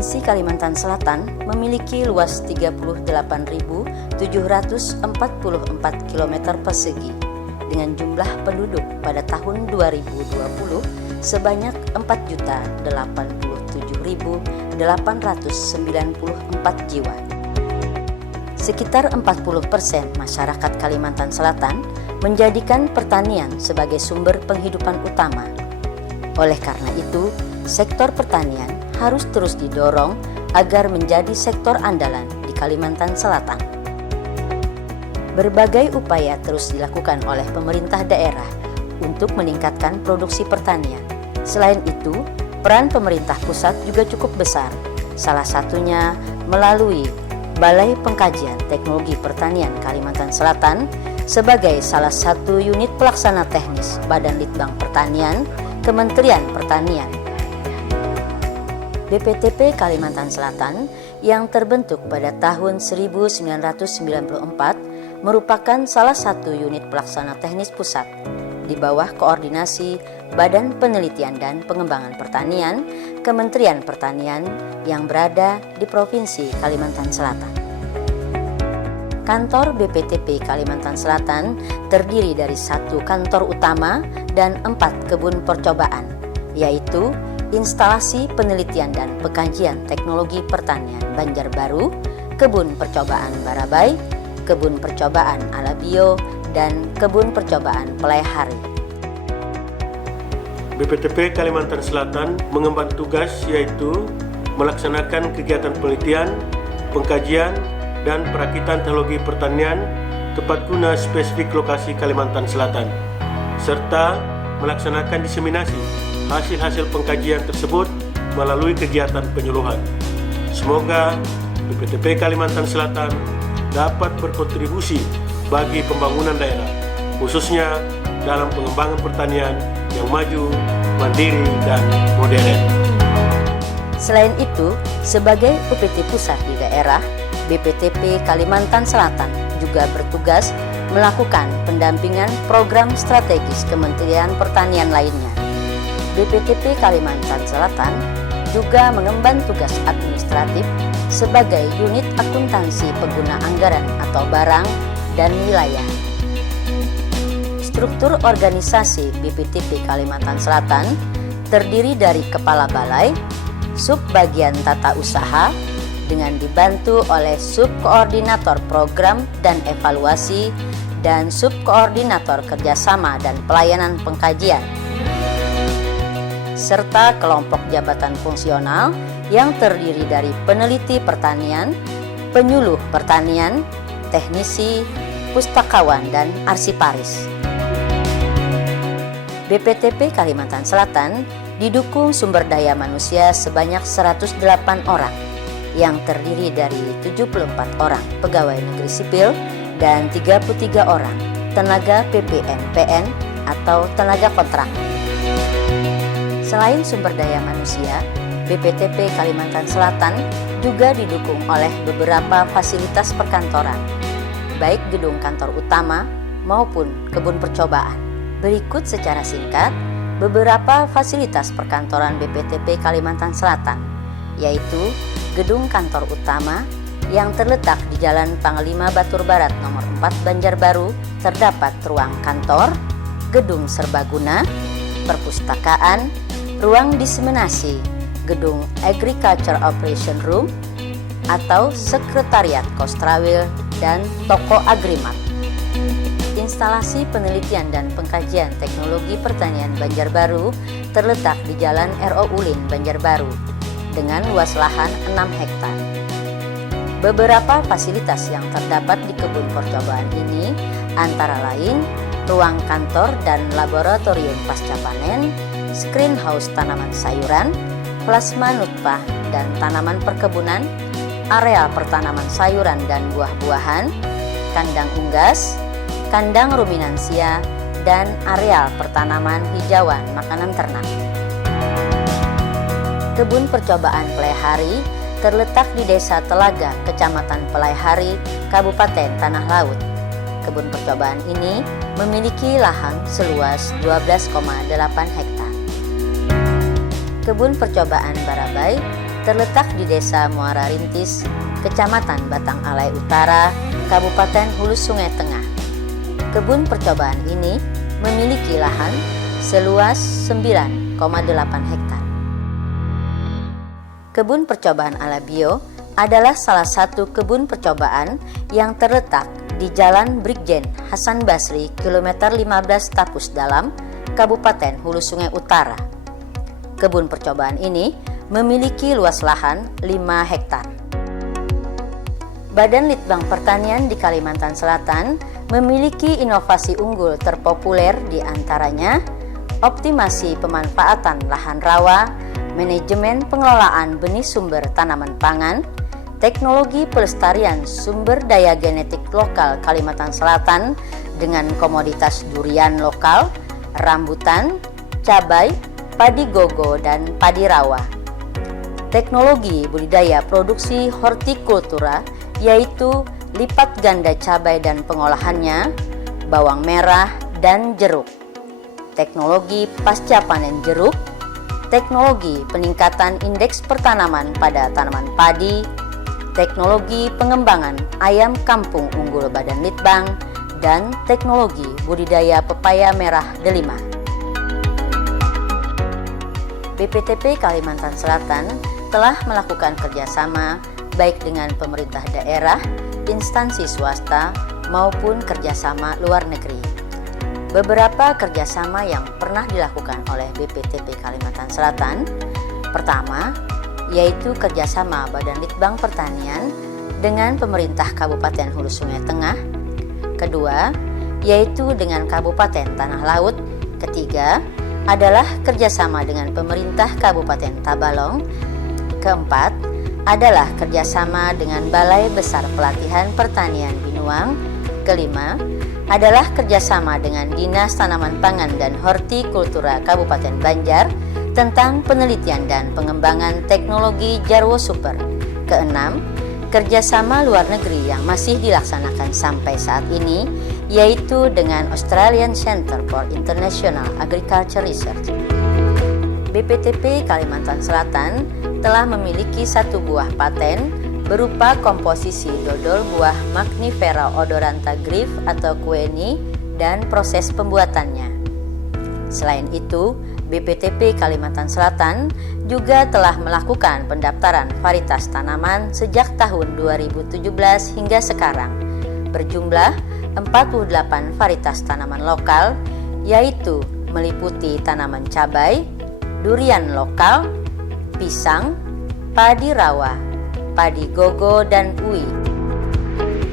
Provinsi Kalimantan Selatan memiliki luas 38.744 km persegi dengan jumlah penduduk pada tahun 2020 sebanyak 4.087.894 jiwa. Sekitar 40% masyarakat Kalimantan Selatan menjadikan pertanian sebagai sumber penghidupan utama. Oleh karena itu, sektor pertanian harus terus didorong agar menjadi sektor andalan di Kalimantan Selatan. Berbagai upaya terus dilakukan oleh pemerintah daerah untuk meningkatkan produksi pertanian. Selain itu, peran pemerintah pusat juga cukup besar, salah satunya melalui Balai Pengkajian Teknologi Pertanian Kalimantan Selatan sebagai salah satu unit pelaksana teknis Badan Litbang Pertanian, Kementerian Pertanian. BPTP Kalimantan Selatan yang terbentuk pada tahun 1994 merupakan salah satu unit pelaksana teknis pusat di bawah koordinasi Badan Penelitian dan Pengembangan Pertanian, Kementerian Pertanian yang berada di Provinsi Kalimantan Selatan. Kantor BPTP Kalimantan Selatan terdiri dari 1 kantor utama dan 4 kebun percobaan, yaitu Instalasi Penelitian dan Pengkajian Teknologi Pertanian Banjarbaru, Kebun Percobaan Barabai, Kebun Percobaan Alabio, dan Kebun Percobaan Pelaihari. BPTP Kalimantan Selatan mengemban tugas yaitu melaksanakan kegiatan penelitian, pengkajian, dan perakitan teknologi pertanian tepat guna spesifik lokasi Kalimantan Selatan, serta melaksanakan diseminasi hasil-hasil pengkajian tersebut melalui kegiatan penyuluhan. Semoga BPTP Kalimantan Selatan dapat berkontribusi bagi pembangunan daerah, khususnya dalam pengembangan pertanian yang maju, mandiri, dan modern. Selain itu, sebagai UPT pusat di daerah, BPTP Kalimantan Selatan juga bertugas melakukan pendampingan program strategis Kementerian Pertanian lainnya. BPTP Kalimantan Selatan juga mengemban tugas administratif sebagai unit akuntansi pengguna anggaran atau barang dan wilayah. Struktur organisasi BPTP Kalimantan Selatan terdiri dari Kepala Balai, Subbagian Tata Usaha, dengan dibantu oleh Subkoordinator Program dan Evaluasi dan Subkoordinator Kerjasama dan Pelayanan Pengkajian, serta kelompok jabatan fungsional yang terdiri dari peneliti pertanian, penyuluh pertanian, teknisi, pustakawan, dan arsiparis. BPTP Kalimantan Selatan didukung sumber daya manusia sebanyak 108 orang yang terdiri dari 74 orang pegawai negeri sipil dan 33 orang tenaga PPN-PN atau tenaga kontrak. Selain sumber daya manusia, BPTP Kalimantan Selatan juga didukung oleh beberapa fasilitas perkantoran, baik gedung kantor utama maupun kebun percobaan. Berikut secara singkat beberapa fasilitas perkantoran BPTP Kalimantan Selatan, yaitu gedung kantor utama yang terletak di Jalan Panglima Batur Barat nomor 4 Banjarbaru, terdapat ruang kantor, gedung serbaguna, perpustakaan, ruang diseminasi, gedung Agriculture Operation Room atau Sekretariat Kostrawil, dan toko Agrimat. Instalasi Penelitian dan Pengkajian Teknologi Pertanian Banjarbaru terletak di Jalan RO Ulin Banjarbaru dengan luas lahan 6 hektar. Beberapa fasilitas yang terdapat di kebun percobaan ini antara lain ruang kantor dan laboratorium pasca panen, screenhouse tanaman sayuran, plasma nutfah dan tanaman perkebunan, area pertanaman sayuran dan buah-buahan, kandang unggas, kandang ruminansia, dan areal pertanaman hijauan makanan ternak. Kebun percobaan Pelaihari terletak di Desa Telaga, Kecamatan Pelaihari, Kabupaten Tanah Laut. Kebun percobaan ini memiliki lahan seluas 12,8 hektar. Kebun percobaan Barabai terletak di Desa Muara Rintis, Kecamatan Batang Alai Utara, Kabupaten Hulu Sungai Tengah. Kebun percobaan ini memiliki lahan seluas 9,8 hektar. Kebun percobaan ala bio adalah salah satu kebun percobaan yang terletak di Jalan Brigjen Hasan Basri, kilometer 15 Tapus Dalam, Kabupaten Hulu Sungai Utara. Kebun percobaan ini memiliki luas lahan 5 hektar. Badan Litbang Pertanian di Kalimantan Selatan memiliki inovasi unggul terpopuler di antaranya optimasi pemanfaatan lahan rawa, manajemen pengelolaan benih sumber tanaman pangan, teknologi pelestarian sumber daya genetik lokal Kalimantan Selatan dengan komoditas durian lokal, rambutan, cabai, padi gogo, dan padi rawa. Teknologi budidaya produksi hortikultura yaitu lipat ganda cabai dan pengolahannya, bawang merah, dan jeruk. Teknologi pasca panen jeruk, teknologi peningkatan indeks pertanaman pada tanaman padi, teknologi pengembangan ayam kampung unggul Badan Litbang, dan teknologi budidaya pepaya merah delima. BPTP Kalimantan Selatan telah melakukan kerjasama baik dengan pemerintah daerah, instansi swasta, maupun kerjasama luar negeri. Beberapa kerjasama yang pernah dilakukan oleh BPTP Kalimantan Selatan, pertama, yaitu kerjasama Badan Litbang Pertanian dengan pemerintah Kabupaten Hulu Sungai Tengah. Kedua, yaitu dengan Kabupaten Tanah Laut. Ketiga, adalah kerjasama dengan pemerintah Kabupaten Tabalong. Keempat, adalah kerjasama dengan Balai Besar Pelatihan Pertanian Binuang. Kelima, adalah kerjasama dengan Dinas Tanaman Pangan dan Hortikultura Kabupaten Banjar tentang penelitian dan pengembangan teknologi Jarwo Super. Keenam, kerjasama luar negeri yang masih dilaksanakan sampai saat ini, yaitu dengan Australian Center for International Agriculture Research. BPTP Kalimantan Selatan telah memiliki 1 buah paten berupa komposisi dodol buah Magnifera odorantha Grif atau kueni dan proses pembuatannya. Selain itu, BPTP Kalimantan Selatan juga telah melakukan pendaftaran varietas tanaman sejak tahun 2017 hingga sekarang, berjumlah 48 varietas tanaman lokal, yaitu meliputi tanaman cabai, durian lokal, pisang, padi rawa, padi gogo, dan uwi.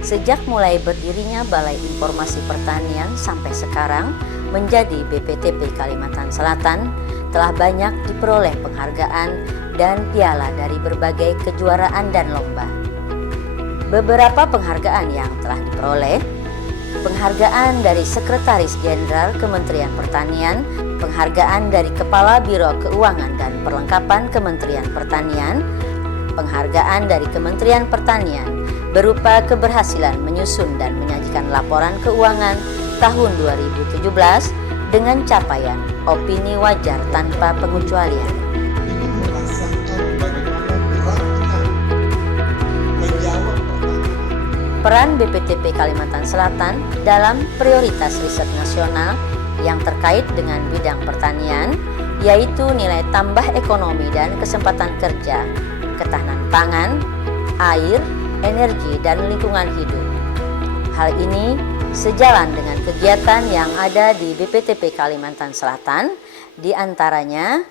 Sejak mulai berdirinya Balai Informasi Pertanian sampai sekarang menjadi BPTP Kalimantan Selatan, telah banyak diperoleh penghargaan dan piala dari berbagai kejuaraan dan lomba. Beberapa penghargaan yang telah diperoleh: penghargaan dari Sekretaris Jenderal Kementerian Pertanian, penghargaan dari Kepala Biro Keuangan dan Perlengkapan Kementerian Pertanian, penghargaan dari Kementerian Pertanian berupa keberhasilan menyusun dan menyajikan laporan keuangan tahun 2017 dengan capaian opini wajar tanpa pengecualian. Ini merasakan bagaimana beratnya menjawab pertanyaan. Peran BPTP Kalimantan Selatan dalam prioritas riset nasional yang terkait dengan bidang pertanian, yaitu nilai tambah ekonomi dan kesempatan kerja, ketahanan pangan, air, energi, dan lingkungan hidup. Hal ini sejalan dengan kegiatan yang ada di BPTP Kalimantan Selatan, di antaranya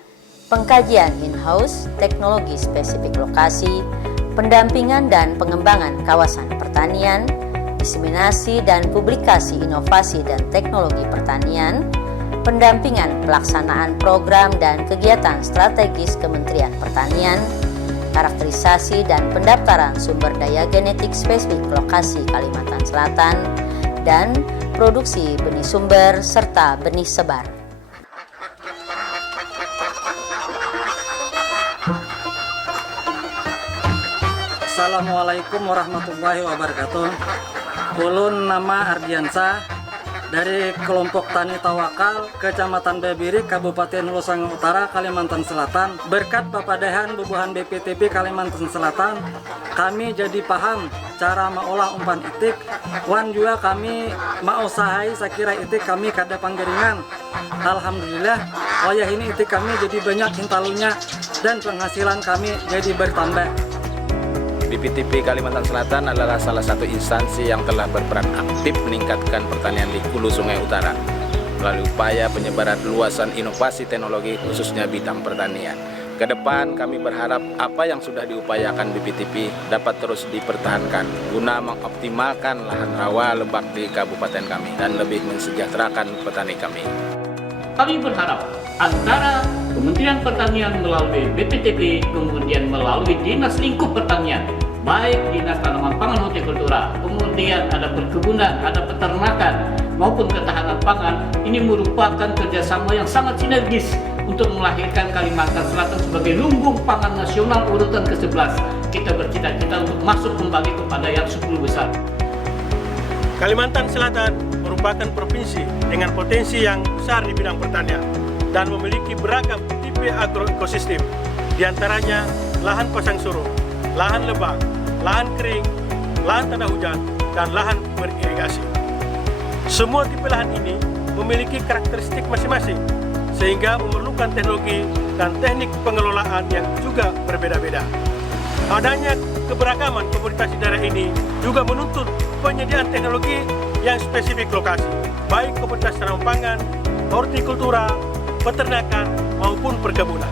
pengkajian in-house teknologi spesifik lokasi, pendampingan dan pengembangan kawasan pertanian, diseminasi dan publikasi inovasi dan teknologi pertanian, pendampingan pelaksanaan program dan kegiatan strategis Kementerian Pertanian, karakterisasi dan pendaftaran sumber daya genetik spesifik lokasi Kalimantan Selatan, dan produksi benih sumber serta benih sebar. Assalamualaikum warahmatullahi wabarakatuh. Ulun nama Ardiansa, dari kelompok Tani Tawakal, Kecamatan Bebirik, Kabupaten Hulu Sangga Utara, Kalimantan Selatan. Berkat papadahan bubuhan BPTP Kalimantan Selatan, kami jadi paham cara mengolah umpan itik. Wan juga kami mau usahai sakira itik kami kada panggeringan. Alhamdulillah, wayah ini itik kami jadi banyak hintalunya dan penghasilan kami jadi bertambah. BPTP Kalimantan Selatan adalah salah satu instansi yang telah berperan aktif meningkatkan pertanian di Hulu Sungai Utara melalui upaya penyebaran luasan inovasi teknologi khususnya bidang pertanian. Kedepan kami berharap apa yang sudah diupayakan BPTP dapat terus dipertahankan guna mengoptimalkan lahan rawa lebak di kabupaten kami dan lebih mensejahterakan petani kami. Kami berharap antara Kementerian Pertanian melalui BPTP, kemudian melalui Dinas Lingkup Pertanian, baik Dinas Tanaman Pangan Hortikultura, kemudian ada perkebunan, ada peternakan, maupun ketahanan pangan, ini merupakan kerjasama yang sangat sinergis untuk melahirkan Kalimantan Selatan sebagai lumbung pangan nasional urutan ke-11. Kita bercita-cita untuk masuk kembali kepada yang 10 besar. Kalimantan Selatan merupakan provinsi dengan potensi yang besar di bidang pertanian dan memiliki beragam tipe agroekosistem, diantaranya lahan pasang surut, lahan lebak, lahan kering, lahan tanah hujan, dan lahan beririgasi. Semua tipe lahan ini memiliki karakteristik masing-masing, sehingga memerlukan teknologi dan teknik pengelolaan yang juga berbeda-beda. Adanya keberagaman komoditas di daerah ini juga menuntut penyediaan teknologi yang spesifik lokasi, baik komoditas tanaman pangan, hortikultura, peternakan, maupun perkebunan.